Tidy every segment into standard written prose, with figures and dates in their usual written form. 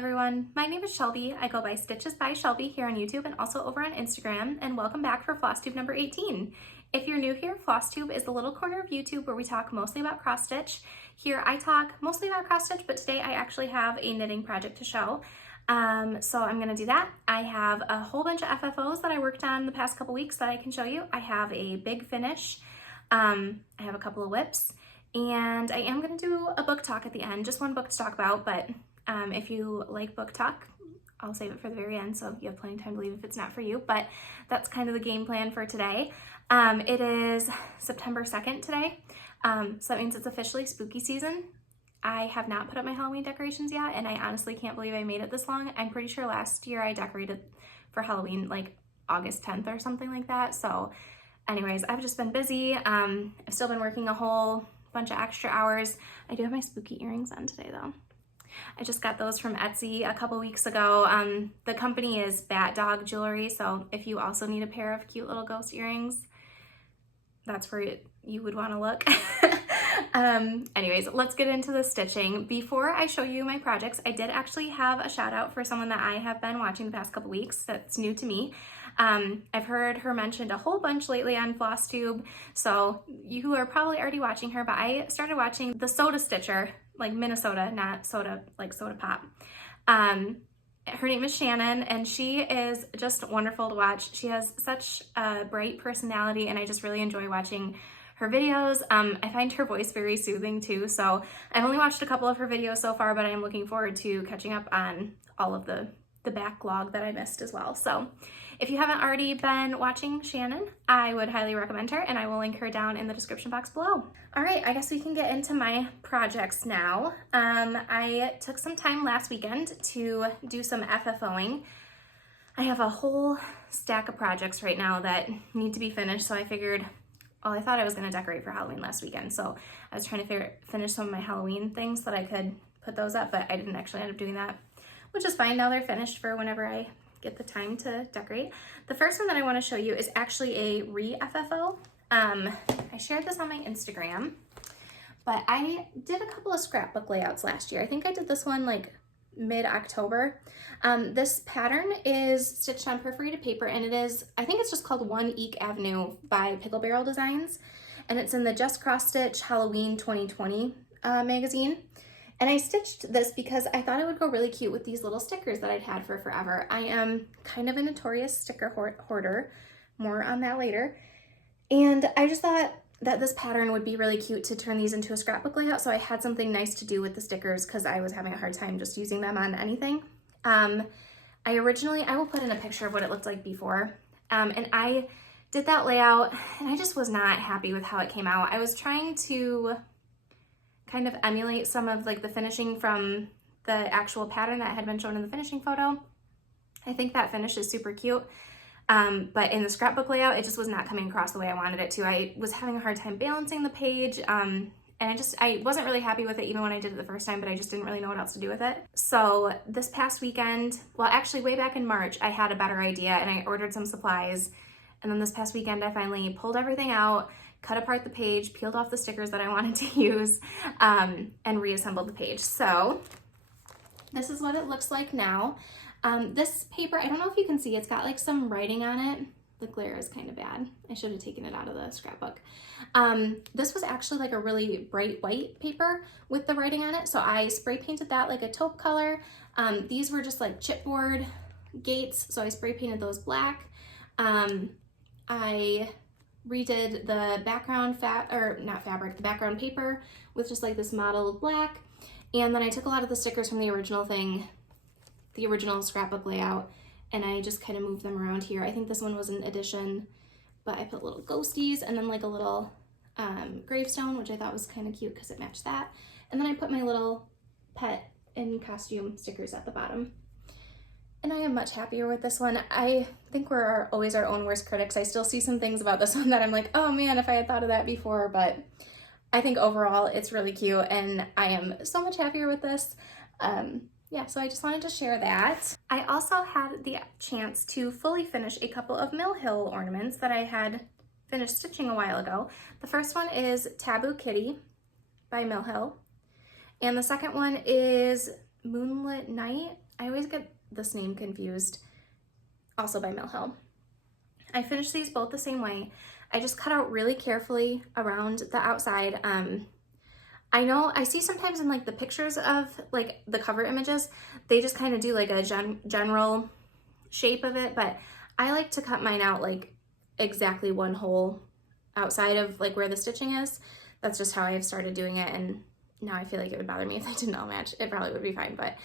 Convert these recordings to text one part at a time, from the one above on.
everyone, my name is Shelby. I go by Stitches by Shelby here on YouTube and also over on Instagram, and welcome back for Flosstube number 18. If you're new here, Flosstube is the little corner of YouTube where we talk mostly about cross stitch. Here I talk mostly about cross stitch, but today I actually have a knitting project to show. So I'm gonna do that. I have a whole bunch of FFOs that I worked on the past couple weeks that I can show you. I have a big finish. I have a couple of whips, and I am gonna do a book talk at the end, just one book to talk about, but if you like book talk, I'll save it for the very end, so you have plenty of time to leave if it's not for you, but that's kind of the game plan for today. It is September 2nd today, so that means it's officially spooky season. I have not put up my Halloween decorations yet, and I honestly can't believe I made it this long. I'm pretty sure last year I decorated for Halloween like August 10th or something like that, so anyways, I've just been busy. I've still been working a whole bunch of extra hours. I do have my spooky earrings on today though. I just got those from Etsy a couple weeks ago. The company is Bat Dog Jewelry, so if you also need a pair of cute little ghost earrings, that's where you would want to look. Anyways, let's get into the stitching. Before I show you my projects, I did actually have a shout out for someone that I have been watching the past couple weeks that's new to me. I've heard her mentioned a whole bunch lately on Flosstube, so you are probably already watching her, but I started watching the Soda Stitcher, like Minnesota, not soda, like soda pop. Her name is Shannon, and she is just wonderful to watch. She has such a bright personality, and I just really enjoy watching her videos. I find her voice very soothing too, so I've only watched a couple of her videos so far, but I'm looking forward to catching up on all of the backlog that I missed as well. So if you haven't already been watching Shannon, I would highly recommend her, and I will link her down in the description box below. All right, I guess we can get into my projects now. I took some time last weekend to do some FFOing. I have a whole stack of projects right now that need to be finished, so I figured, well, I thought I was gonna decorate for Halloween last weekend, so I was trying to finish some of my Halloween things so that I could put those up, but I didn't actually end up doing that, which is fine. Now they're finished for whenever I get the time to decorate. The first one that I want to show you is actually a ReFFO. I shared this on my Instagram, but I did a couple of scrapbook layouts last year. I think I did this one like mid-October. This pattern is stitched on perforated paper, and it is, I think it's just called Eeek Ave by Pickle Barrel Designs, and it's in the Just Cross Stitch Halloween 2020 magazine. And I stitched this because I thought it would go really cute with these little stickers that I'd had for forever. I am kind of a notorious sticker hoarder, more on that later. And I just thought that this pattern would be really cute to turn these into a scrapbook layout, so I had something nice to do with the stickers because I was having a hard time just using them on anything. I will put in a picture of what it looked like before, and I did that layout, and I just was not happy with how it came out. I was trying to kind of emulate some of like the finishing from the actual pattern that had been shown in the finishing photo. I think that finish is super cute, but in the scrapbook layout, it just was not coming across the way I wanted it to. I was having a hard time balancing the page, and I wasn't really happy with it even when I did it the first time, but I just didn't really know what else to do with it. So this past weekend, well, actually way back in March, I had a better idea and I ordered some supplies. And then this past weekend, I finally pulled everything out, cut apart the page, peeled off the stickers that I wanted to use, and reassembled the page. So this is what it looks like now. This paper, I don't know if you can see, it's got like some writing on it. The glare is kind of bad. I should have taken it out of the scrapbook. This was actually like a really bright white paper with the writing on it, so I spray painted that like a taupe color. These were just like chipboard gates, so I spray painted those black. I redid the background the background paper with just like this mottled black, and then I took a lot of the stickers from the original scrapbook layout, and I just kind of moved them around here. I think this one was an addition, but I put little ghosties and then like a little gravestone, which I thought was kind of cute because it matched that, and then I put my little pet in costume stickers at the bottom. And I am much happier with this one. I think we're always our own worst critics. I still see some things about this one that I'm like, oh man, if I had thought of that before, but I think overall it's really cute and I am so much happier with this. Yeah, so I just wanted to share that. I also had the chance to fully finish a couple of Mill Hill ornaments that I had finished stitching a while ago. The first one is Taboo Kitty by Mill Hill, and the second one is Moonlit Night. I always get this name confused, also by Mill Hill. I finished these both the same way. I just cut out really carefully around the outside. I know I see sometimes in like the pictures of like the cover images, they just kind of do like a general shape of it, but I like to cut mine out like exactly one hole outside of like where the stitching is. That's just how I've started doing it, and now I feel like it would bother me if they didn't all match. It probably would be fine, but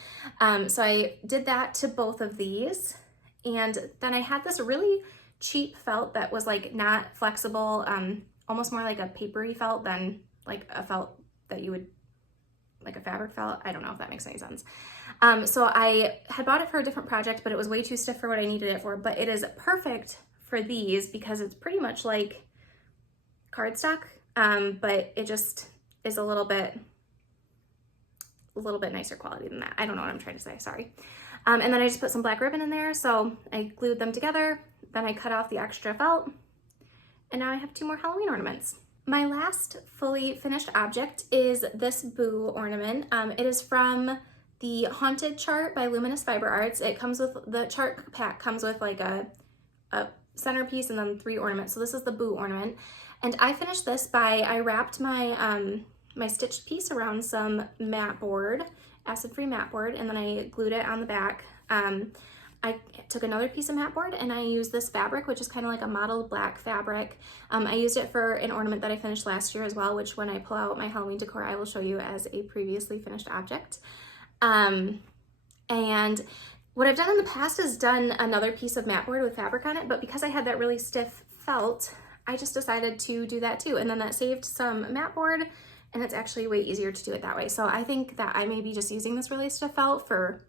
so I did that to both of these, and then I had this really cheap felt that was like not flexible, almost more like a papery felt than like a felt that you would, like a fabric felt. I don't know if that makes any sense. So I had bought it for a different project, but it was way too stiff for what I needed it for, but it is perfect for these because it's pretty much like cardstock, but it just is a little bit nicer quality than that. I don't know what I'm trying to say, sorry. And then I just put some black ribbon in there, so I glued them together, then I cut off the extra felt, and now I have 2 more Halloween ornaments. My last fully finished object is this Boo ornament. It is from the Haunted chart by Luminous Fiber Arts. It comes with, the chart pack comes with like a centerpiece and then 3 ornaments. So this is the Boo ornament. And I finished this by, I wrapped my, my stitched piece around some mat board, acid-free mat board, and then I glued it on the back. I took another piece of mat board and I used this fabric, which is kind of like a mottled black fabric. I used it for an ornament that I finished last year as well, which when I pull out my Halloween decor, I will show you as a previously finished object. And what I've done in the past is done another piece of mat board with fabric on it, but because I had that really stiff felt, I just decided to do that too. And then that saved some mat board, and it's actually way easier to do it that way. So I think that I may be just using this really stiff felt for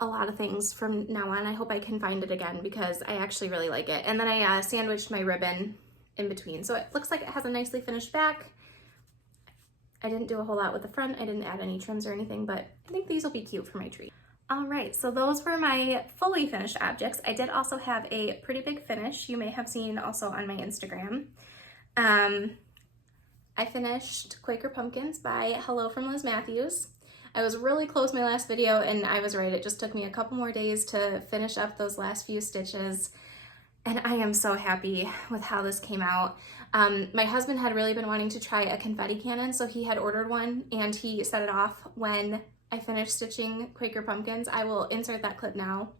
a lot of things from now on. I hope I can find it again because I actually really like it. And then I sandwiched my ribbon in between. So it looks like it has a nicely finished back. I didn't do a whole lot with the front. I didn't add any trims or anything, but I think these will be cute for my tree. All right, so those were my fully finished objects. I did also have a pretty big finish. You may have seen also on my Instagram. I finished Quaker Pumpkins by Hello from Liz Mathews. I was really close my last video, and I was right. It just took me a couple more days to finish up those last few stitches. And I am so happy with how this came out. My husband had really been wanting to try a confetti cannon, so he had ordered one and he set it off when I finished stitching Quaker Pumpkins. I will insert that clip now.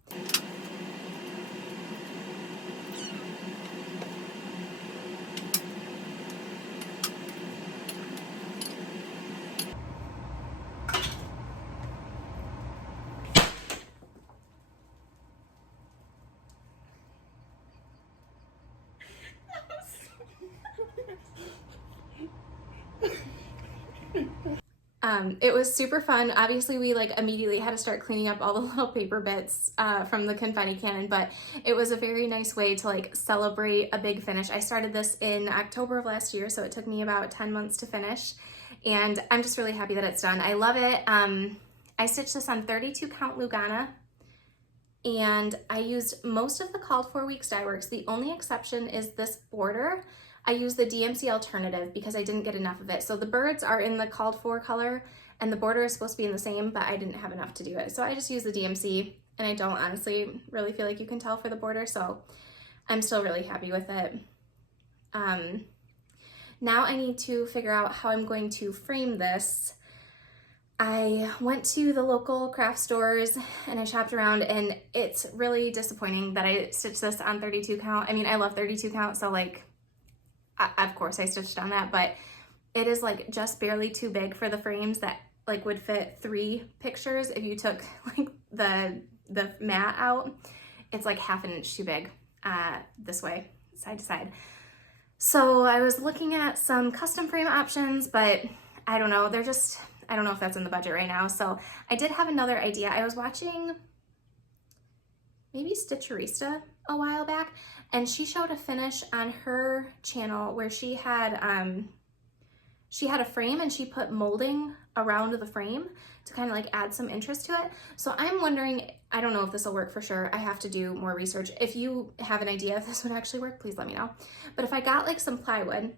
It was super fun. Obviously, we like immediately had to start cleaning up all the little paper bits from the confetti cannon, but it was a very nice way to like celebrate a big finish. I started this in October of last year, so it took me about 10 months to finish, and I'm just really happy that it's done. I love it. I stitched this on 32 count Lugana, and I used most of the called for weeks dye works. The only exception is this border. I used the DMC alternative because I didn't get enough of it. So the birds are in the called for color and the border is supposed to be in the same, but I didn't have enough to do it. So I just used the DMC, and I don't honestly really feel like you can tell for the border, so I'm still really happy with it. Now I need to figure out how I'm going to frame this. I went to the local craft stores and I shopped around, and it's really disappointing that I stitched this on 32 count. I mean, I love 32 count, so like, of course I stitched on that, but it is like just barely too big for the frames that like would fit 3 pictures. If you took like the mat out, it's like half an inch too big this way, side to side. So I was looking at some custom frame options, but I don't know, they're just, I don't know if that's in the budget right now. So I did have another idea. I was watching maybe Stitcherista a while back, and she showed a finish on her channel where she had a frame and she put molding around the frame to kind of like add some interest to it. So I'm wondering, I don't know if this will work for sure. I have to do more research. If you have an idea if this would actually work, please let me know. But if I got like some plywood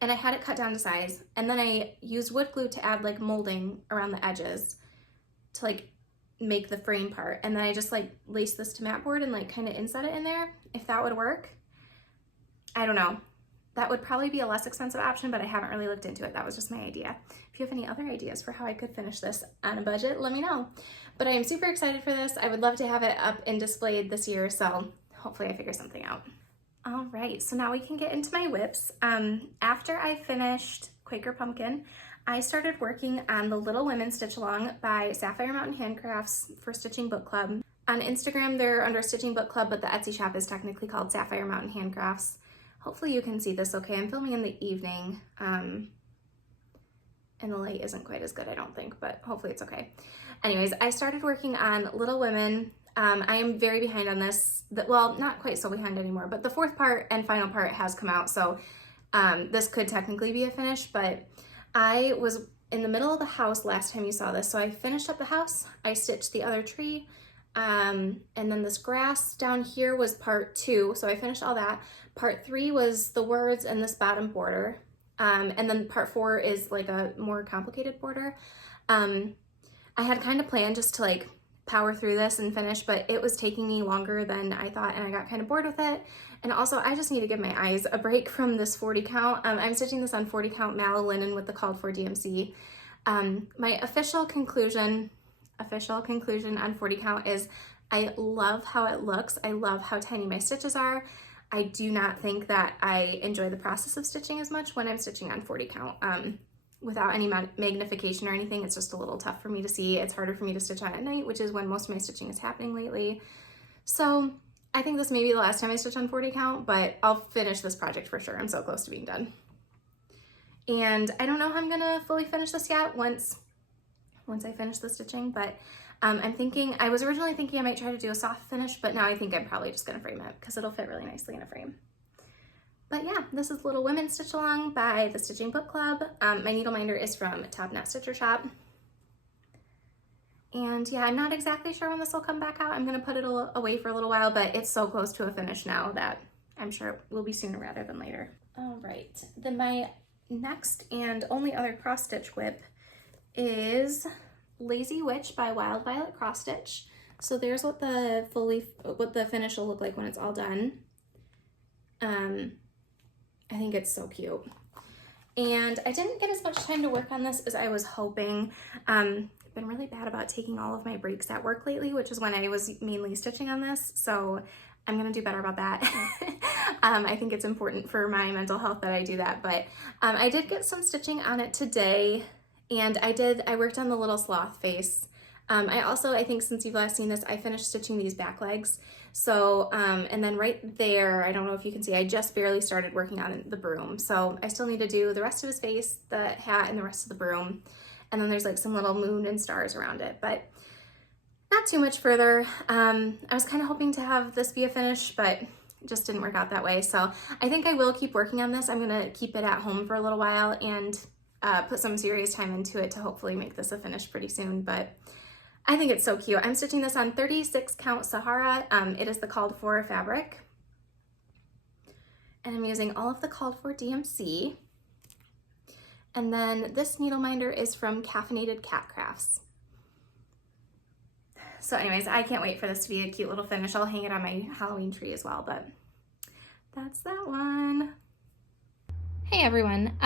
and I had it cut down to size, and then I used wood glue to add like molding around the edges to like make the frame part. And then I just like lace this to mat board and like kind of inset it in there, if that would work. I don't know. That would probably be a less expensive option, but I haven't really looked into it. That was just my idea. If you have any other ideas for how I could finish this on a budget, let me know. But I am super excited for this. I would love to have it up and displayed this year, so hopefully I figure something out. All right, so now we can get into my whips. After I finished Quaker Pumpkin, I started working on the Little Women Stitch Along by Sapphire Mountain Handcrafts for Stitching Book Club. On Instagram, they're under Stitching Book Club, but the Etsy shop is technically called Sapphire Mountain Handcrafts. Hopefully you can see this okay. I'm filming in the evening, and the light isn't quite as good, I don't think, but hopefully it's okay. Anyways, I started working on Little Women. I am very behind on this. Well, not quite so behind anymore, but the fourth part and final part has come out, so this could technically be a finish, but I was in the middle of the house last time you saw this, so I finished up the house, I stitched the other tree, and then this grass down here was part 2, so I finished all that. Part 3 was the words and this bottom border, and then part 4 is like a more complicated border. I had kind of planned just to like power through this and finish, but it was taking me longer than I thought, and I got kind of bored with it. And also, I just need to give my eyes a break from this 40 count. I'm stitching this on 40 count mallow linen with the called for DMC. My official conclusion on 40 count is I love how it looks. I love how tiny my stitches are. I do not think that I enjoy the process of stitching as much when I'm stitching on 40 count. Without any magnification or anything, it's just a little tough for me to see. It's harder for me to stitch on at night, which is when most of my stitching is happening lately. So I think this may be the last time I stitch on 40 count, but I'll finish this project for sure. I'm so close to being done. And I don't know how I'm gonna fully finish this yet once I finish the stitching, but I was originally thinking I might try to do a soft finish, but now I think I'm probably just gonna frame it because it'll fit really nicely in a frame. But yeah, this is Little Women Stitch Along by the Stitching Book Club. My needle minder is from Top Knot Stitcher Shop. And yeah, I'm not exactly sure when this will come back out. I'm gonna put it away for a little while, but it's so close to a finish now that I'm sure it will be sooner rather than later. All right, then my next and only other cross stitch whip is Lazy Witch by Wild Violet Cross Stitch. So there's what the finish will look like when it's all done. I think it's so cute. And I didn't get as much time to work on this as I was hoping. I've been really bad about taking all of my breaks at work lately, which is when I was mainly stitching on this. So I'm gonna do better about that. I think it's important for my mental health that I do that, but I did get some stitching on it today, and I worked on the little sloth face. I think since you've last seen this, I finished stitching these back legs. So, and then right there, I don't know if you can see, I just barely started working on the broom. So I still need to do the rest of his face, the hat, and the rest of the broom. And then there's like some little moon and stars around it, but not too much further. I was kind of hoping to have this be a finish, but it just didn't work out that way. So I think I will keep working on this. I'm gonna keep it at home for a little while and put some serious time into it to hopefully make this a finish pretty soon, but I think it's so cute. I'm stitching this on 36 count Sahara. It is the called for fabric. And I'm using all of the called for DMC. And then this needle minder is from Caffeinated Cat Crafts. So anyways, I can't wait for this to be a cute little finish. I'll hang it on my Halloween tree as well, but that's that one. Hey everyone,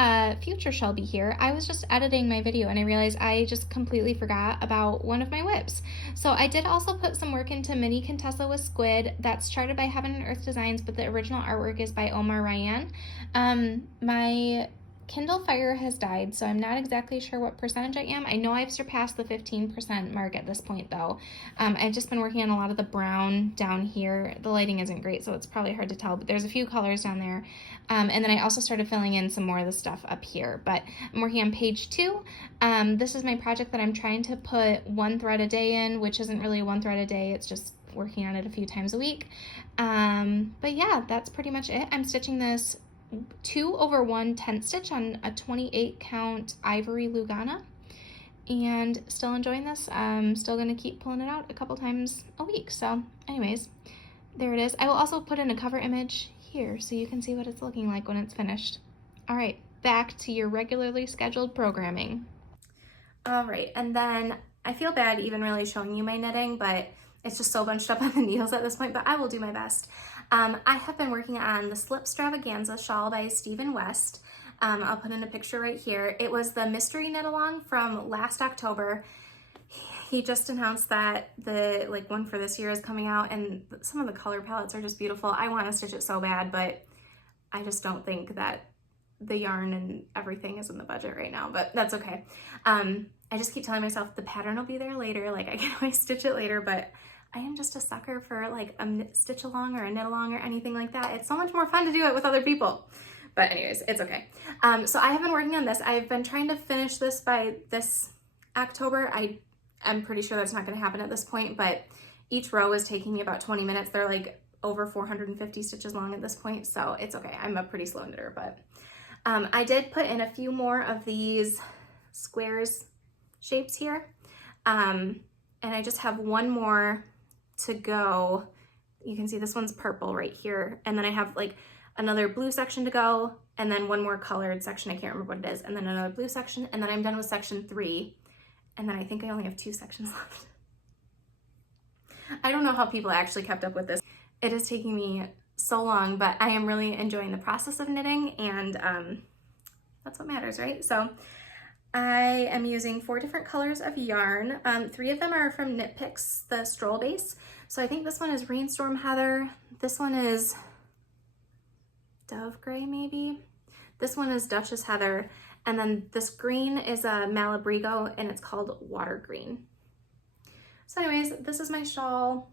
future Shelby here. I was just editing my video and I realized I just completely forgot about one of my whips. So I did also put some work into Mini Contessa with Squid. That's charted by Heaven and Earth Designs, but the original artwork is by Omar Ryan. My Kindle Fire has died, so I'm not exactly sure what percentage I am. I know I've surpassed the 15% mark at this point though. I've just been working on a lot of the brown down here. The lighting isn't great, so it's probably hard to tell, but there's a few colors down there. And then I also started filling in some more of the stuff up here, but I'm working on page 2. This is my project that I'm trying to put 1 thread a day in, which isn't really 1 thread a day, it's just working on it a few times a week. But yeah, that's pretty much it. I'm stitching this 2/1 tent stitch on a 28 count ivory Lugana, and still enjoying this. I'm still gonna keep pulling it out a couple times a week. So anyways, there it is. I will also put in a cover image here so you can see what it's looking like when it's finished. All right, back to your regularly scheduled programming. All right, and then I feel bad even really showing you my knitting, but it's just so bunched up on the needles at this point, but I will do my best. I have been working on the Slipstravaganza shawl by Stephen West. I'll put in a picture right here. It was the mystery knit along from last October. He just announced that the one for this year is coming out, and some of the color palettes are just beautiful. I want to stitch it so bad, but I just don't think that the yarn and everything is in the budget right now, but that's okay. I just keep telling myself the pattern will be there later, like I can always stitch it later, but I am just a sucker for like a stitch along or a knit along or anything like that. It's so much more fun to do it with other people. But anyways, it's okay. So I have been working on this. I've been trying to finish this by this October. I'm pretty sure that's not going to happen at this point, but each row is taking me about 20 minutes. They're like over 450 stitches long at this point, so it's okay. I'm a pretty slow knitter, but I did put in a few more of these squares shapes here, and I just have one more to go. You can see this one's purple right here, and then I have like another blue section to go, and then one more colored section, I can't remember what it is, and then another blue section, and then I'm done with section 3, and then I think I only have 2 sections left. I don't know how people actually kept up with this. It is taking me so long, but I am really enjoying the process of knitting, and that's what matters, right? So I am using 4 different colors of yarn. 3 of them are from Knit Picks, the Stroll Base. So I think this one is Rainstorm Heather. This one is Dove Gray, maybe. This one is Duchess Heather. And then this green is a Malabrigo, and it's called Water Green. So anyways, this is my shawl.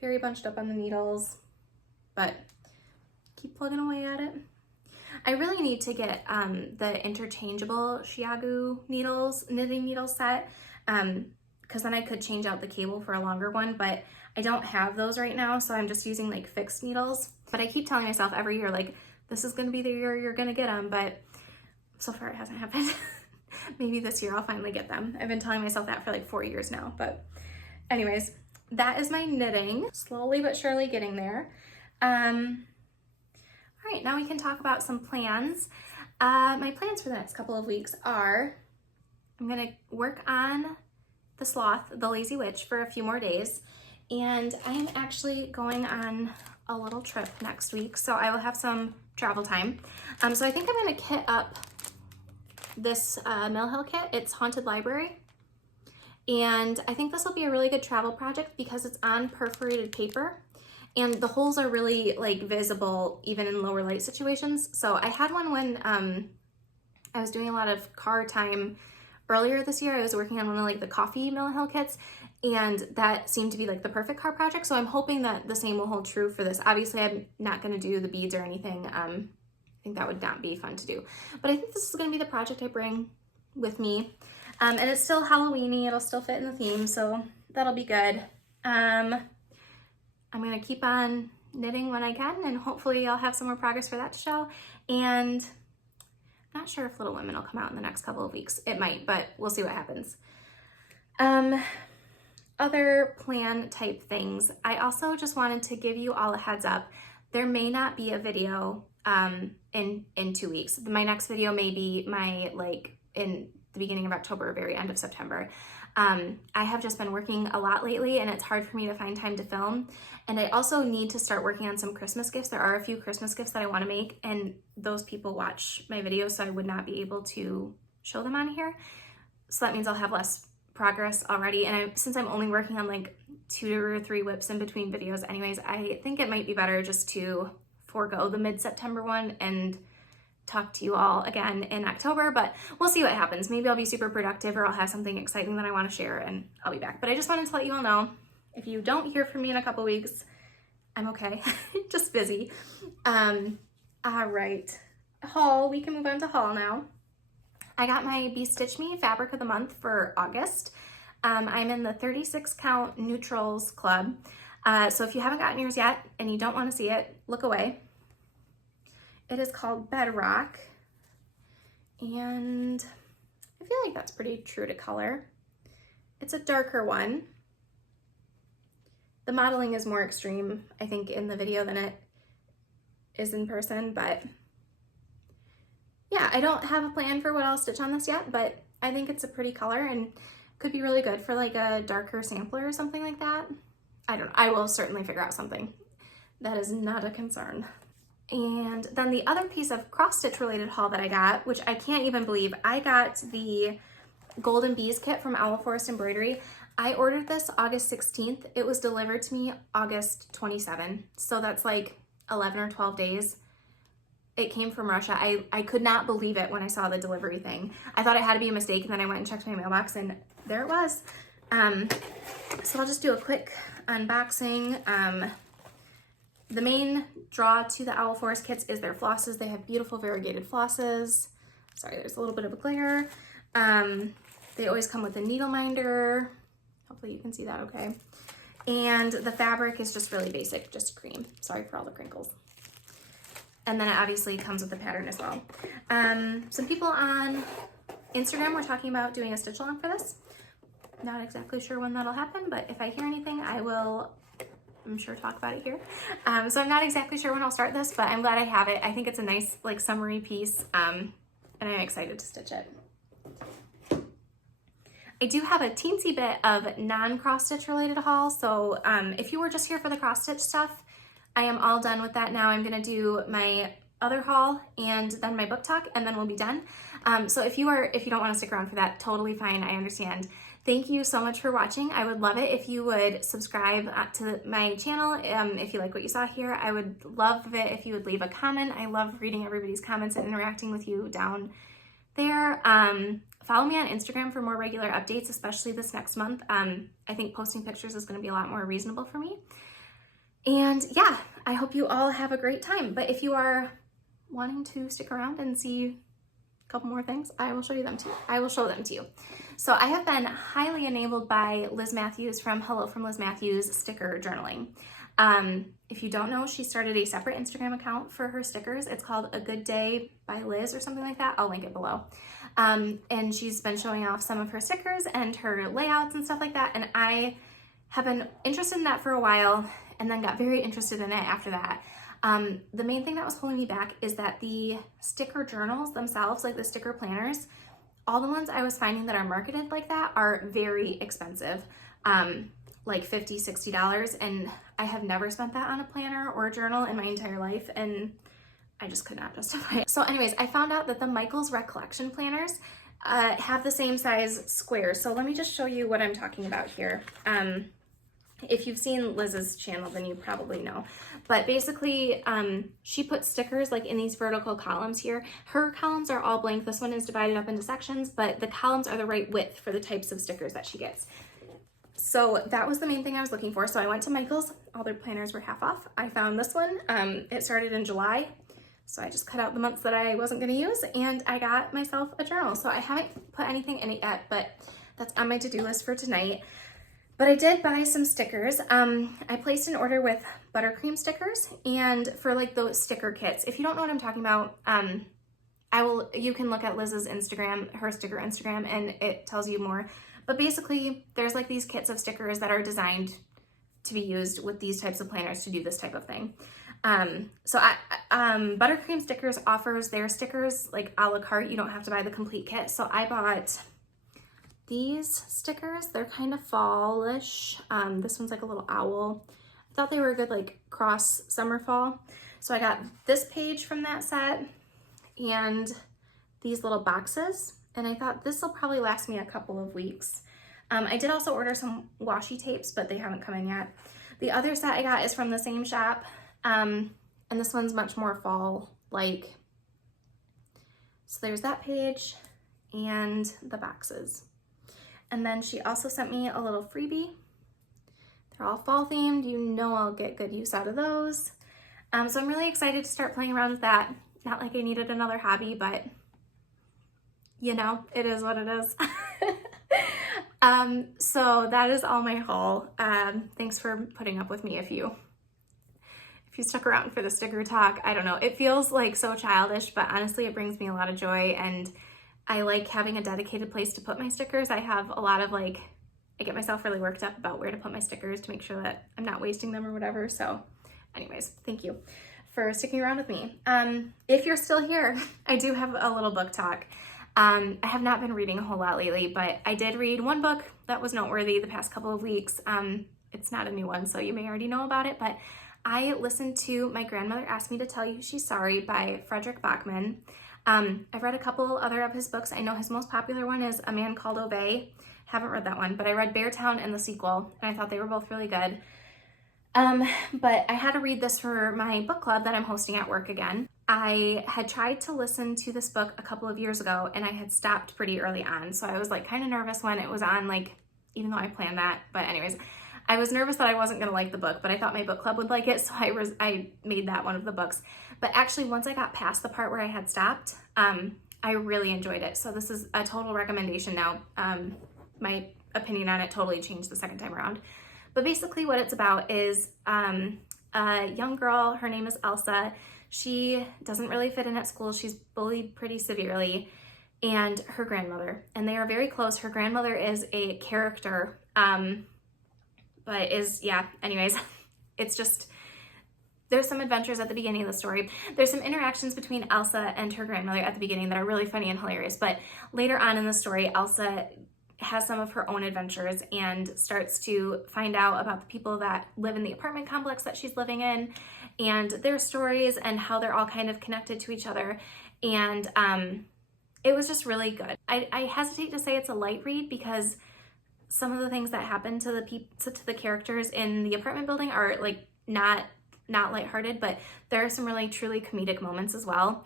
Very bunched up on the needles, but keep plugging away at it. I really need to get the interchangeable Chiagu needles, knitting needle set, because then I could change out the cable for a longer one, but I don't have those right now, so I'm just using like fixed needles. But I keep telling myself every year, like, this is gonna be the year you're gonna get them, but so far it hasn't happened. Maybe this year I'll finally get them. I've been telling myself that for like 4 years now, but anyways, that is my knitting. Slowly but surely getting there. All right, now we can talk about some plans. My plans for the next couple of weeks are, I'm gonna work on the sloth, the lazy witch, for a few more days. And I am actually going on a little trip next week, so I will have some travel time. So I think I'm gonna kit up this Mill Hill kit. It's Haunted Library. And I think this will be a really good travel project because it's on perforated paper and the holes are really like visible even in lower light situations. So I had one when I was doing a lot of car time earlier this year. I was working on one of like the coffee Mill Hill kits, and that seemed to be like the perfect car project. So I'm hoping that the same will hold true for this. Obviously I'm not going to do the beads or anything. I think that would not be fun to do, but I think this is going to be the project I bring with me. And it's still Halloween-y, it'll still fit in the theme, so that'll be good. I'm gonna keep on knitting when I can, and hopefully I'll have some more progress for that to show. And I'm not sure if Little Women will come out in the next couple of weeks. It might, but we'll see what happens. Other plan type things. I also just wanted to give you all a heads up. There may not be a video in 2 weeks. My next video may be in the beginning of October, very end of September. I have just been working a lot lately, and it's hard for me to find time to film. And I also need to start working on some Christmas gifts. There are a few Christmas gifts that I want to make, and those people watch my videos, so I would not be able to show them on here. So that means I'll have less progress already. And since I'm only working on like 2 or 3 whips in between videos anyways, I think it might be better just to forego the mid-September one and talk to you all again in October, but we'll see what happens. Maybe I'll be super productive, or I'll have something exciting that I want to share and I'll be back. But I just wanted to let you all know, if you don't hear from me in a couple weeks, I'm okay. Just busy. All right, haul. We can move on to haul now. I got my Be Stitch Me Fabric of the Month for August. I'm in the 36 count neutrals club. So if you haven't gotten yours yet and you don't want to see it, look away. It is called Bedrock, and I feel like that's pretty true to color. It's a darker one. The modeling is more extreme, I think, in the video than it is in person, but yeah, I don't have a plan for what I'll stitch on this yet, but I think it's a pretty color, and could be really good for like a darker sampler or something like that. I don't know. I will certainly figure out something. That is not a concern. And then the other piece of cross-stitch related haul that I got, which I can't even believe, I got the Golden Bees kit from Owl Forest Embroidery. I ordered this August 16th. It was delivered to me August 27. So that's like 11 or 12 days. It came from Russia. I could not believe it when I saw the delivery thing. I thought it had to be a mistake, and then I went and checked my mailbox and there it was. So I'll just do a quick unboxing. The main draw to the Owl Forest kits is their flosses. They have beautiful variegated flosses. Sorry, there's a little bit of a glare. They always come with a needle minder. Hopefully you can see that okay. And the fabric is just really basic, just cream. Sorry for all the crinkles. And then it obviously comes with the pattern as well. Some people on Instagram were talking about doing a stitch along for this. Not exactly sure when that'll happen, but if I hear anything, I will, I'm sure, talk about it here. So I'm not exactly sure when I'll start this, but I'm glad I have it. I think it's a nice like summery piece, and I'm excited to stitch it. I do have a teensy bit of non-cross stitch related haul. So if you were just here for the cross stitch stuff, I am all done with that now. I'm gonna do my other haul and then my book talk, and then we'll be done. So if you don't want to stick around for that, totally fine, I understand. Thank you so much for watching. I would love it if you would subscribe to my channel if you like what you saw here. I would love it if you would leave a comment. I love reading everybody's comments and interacting with you down there. Follow me on Instagram for more regular updates, especially this next month. I think posting pictures is going to be a lot more reasonable for me. And yeah, I hope you all have a great time. But if you are wanting to stick around and see a couple more things, I will show you them too. I will show them to you. So I have been highly enabled by Liz Mathews from Hello from Liz Mathews sticker journaling. If you don't know, she started a separate Instagram account for her stickers. It's called A Good Day by Liz or something like that. I'll link it below. And she's been showing off some of her stickers and her layouts and stuff like that. And I have been interested in that for a while and then got very interested in it after that. The main thing that was holding me back is that the sticker journals themselves, like the sticker planners, all the ones I was finding that are marketed like that are very expensive, like $50, $60. And I have never spent that on a planner or a journal in my entire life. And I just could not justify it. So anyways, I found out that the Michaels Recollection planners have the same size squares. So let me just show you what I'm talking about here. If you've seen Liz's channel, then you probably know. But basically, she puts stickers like in these vertical columns here. Her columns are all blank. This one is divided up into sections, but the columns are the right width for the types of stickers that she gets. So that was the main thing I was looking for. So I went to Michael's. All their planners were half off. I found this one. It started in July. So I just cut out the months that I wasn't going to use, and I got myself a journal. So I haven't put anything in it yet, but that's on my to-do list for tonight. But I did buy some stickers. I placed an order with buttercream stickers, and for like those sticker kits. If you don't know what I'm talking about, you can look at Liz's Instagram, her sticker Instagram, and it tells you more. But basically, there's like these kits of stickers that are designed to be used with these types of planners to do this type of thing. Buttercream Stickers offers their stickers like a la carte. You don't have to buy the complete kit. So I bought these stickers. They're kind of fallish. This one's like a little owl. I thought they were a good like cross summer fall. So I got this page from that set and these little boxes. And I thought this will probably last me a couple of weeks. I did also order some washi tapes, but they haven't come in yet. The other set I got is from the same shop. And this one's much more fall-like. So there's that page and the boxes. And then she also sent me a little freebie. They're all fall themed. You know I'll get good use out of those. So I'm really excited to start playing around with that. Not like I needed another hobby, but you know, it is what it is. So that is all my haul. Thanks for putting up with me if you stuck around for the sticker talk. I don't know, it feels like so childish, but honestly it brings me a lot of joy, and I like having a dedicated place to put my stickers. I have a lot of I get myself really worked up about where to put my stickers to make sure that I'm not wasting them or whatever. So anyways, thank you for sticking around with me. If you're still here, I do have a little book talk. I have not been reading a whole lot lately, but I did read one book that was noteworthy the past couple of weeks. It's not a new one, so you may already know about it, but I listened to My Grandmother Asked Me to Tell You She's Sorry by Frederick Bachman. I've read a couple other of his books. I know his most popular one is A Man Called Ove. Haven't read that one, but I read Beartown and the sequel, and I thought they were both really good. But I had to read this for my book club that I'm hosting at work again. I had tried to listen to this book a couple of years ago, and I had stopped pretty early on, so I was like kind of nervous when it was on, like, even though I planned that, but anyways, I was nervous that I wasn't gonna like the book, but I thought my book club would like it, so I made that one of the books. But actually, once I got past the part where I had stopped, I really enjoyed it. So this is a total recommendation now. My opinion on it totally changed the second time around. But basically what it's about is a young girl, her name is Elsa. She doesn't really fit in at school. She's bullied pretty severely, and her grandmother, and they are very close. Her grandmother is a character, but is, yeah, anyways, it's just, there's some adventures at the beginning of the story. There's some interactions between Elsa and her grandmother at the beginning that are really funny and hilarious, but later on in the story, Elsa has some of her own adventures and starts to find out about the people that live in the apartment complex that she's living in and their stories and how they're all kind of connected to each other. And it was just really good. I hesitate to say it's a light read because some of the things that happen to the characters in the apartment building are like not lighthearted, but there are some really truly comedic moments as well.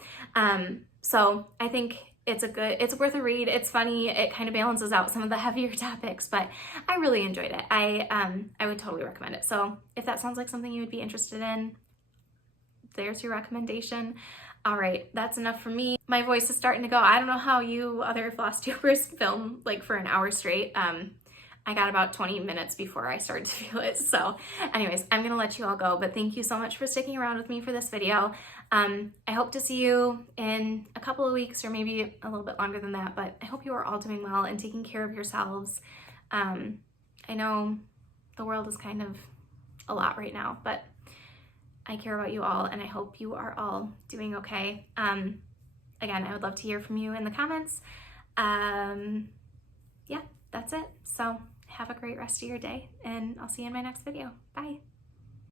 So I think it's worth a read. It's funny. It kind of balances out some of the heavier topics, but I really enjoyed it. I would totally recommend it. So if that sounds like something you would be interested in, there's your recommendation. All right, that's enough for me. My voice is starting to go. I don't know how you other Flosstubers film like for an hour straight. I got about 20 minutes before I started to feel it. So anyways, I'm gonna let you all go, but thank you so much for sticking around with me for this video. I hope to see you in a couple of weeks or maybe a little bit longer than that, but I hope you are all doing well and taking care of yourselves. I know the world is kind of a lot right now, but I care about you all and I hope you are all doing okay. Again, I would love to hear from you in the comments. Yeah, that's it. So have a great rest of your day and I'll see you in my next video. Bye.